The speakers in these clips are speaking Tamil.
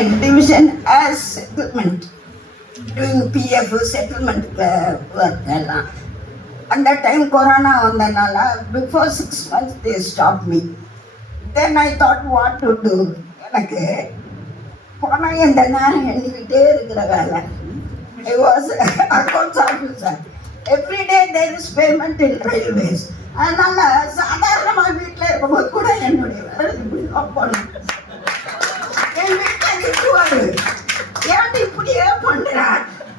in division as settlement, doing PF settlement work எல்லாம். அந்த டைம் கொரோனா வந்தனால before 6 months they stopped me. Then I thought what to do. எனக்கு பணம் எந்த நேரம் எண்ணிக்கிட்டே இருக்கிற வேலை. I was accounts officer. Every day there is payment in railways. அதனால சாதாரணமாக வீட்டில் இருக்கும்போது கூட என்னுடைய வேலை இப்படி போகணும். என் வீட்டில் திட்டுவாரு, ஏன்ட்டு இப்படியே பண்ணுறா,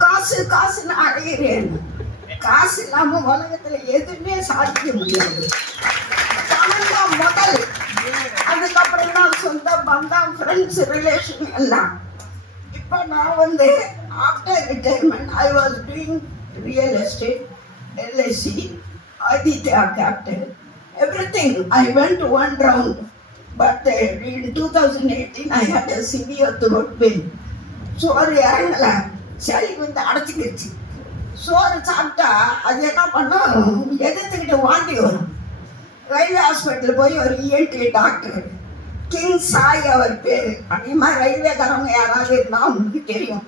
காசு காசுன்னு அடையிறேன். காசு இல்லாமல் உலகத்தில் எதுவுமே சாதிக்க முடியாது. பணம் தான் முதல், அதுக்கப்புறம் தான் சொந்த பந்தம், ஃப்ரெண்ட்ஸ், ரிலேஷன் எல்லாம். இப்போ நான் after retirement I was doing real estate, LIC, Aditya Capital, everything. I went one round, but in 2018 I had a severe throat pain. சோறு இறங்கல, சளி அடைச்சிக்கிடுச்சு. சோறு சாப்பிட்டா அது என்ன பண்ணும், எதிர்த்துக்கிட்டு வாந்தி வரும். ரயில்வே ஹாஸ்பிட்டல் போய் ஒரு ENT டாக்டர், கிங் சாய் அவர் பேர், அதிகமாக ரயில்வேக்காரவங்க யாராவது இருந்தால் அவங்களுக்கு தெரியும்.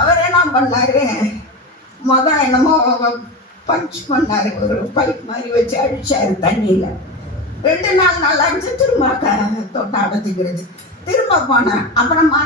அவர் என்ன பண்ணாரு, என்னமோ பஞ்ச் பண்ணாரு, ஒரு பைப் மாதிரி வச்சு அடிச்சாரு தண்ணியில். 2 நாள் நல்லா இருந்துச்சு, திரும்ப தொட்டை அடைச்சிக்கிறது. திரும்ப போனேன். அப்புறமா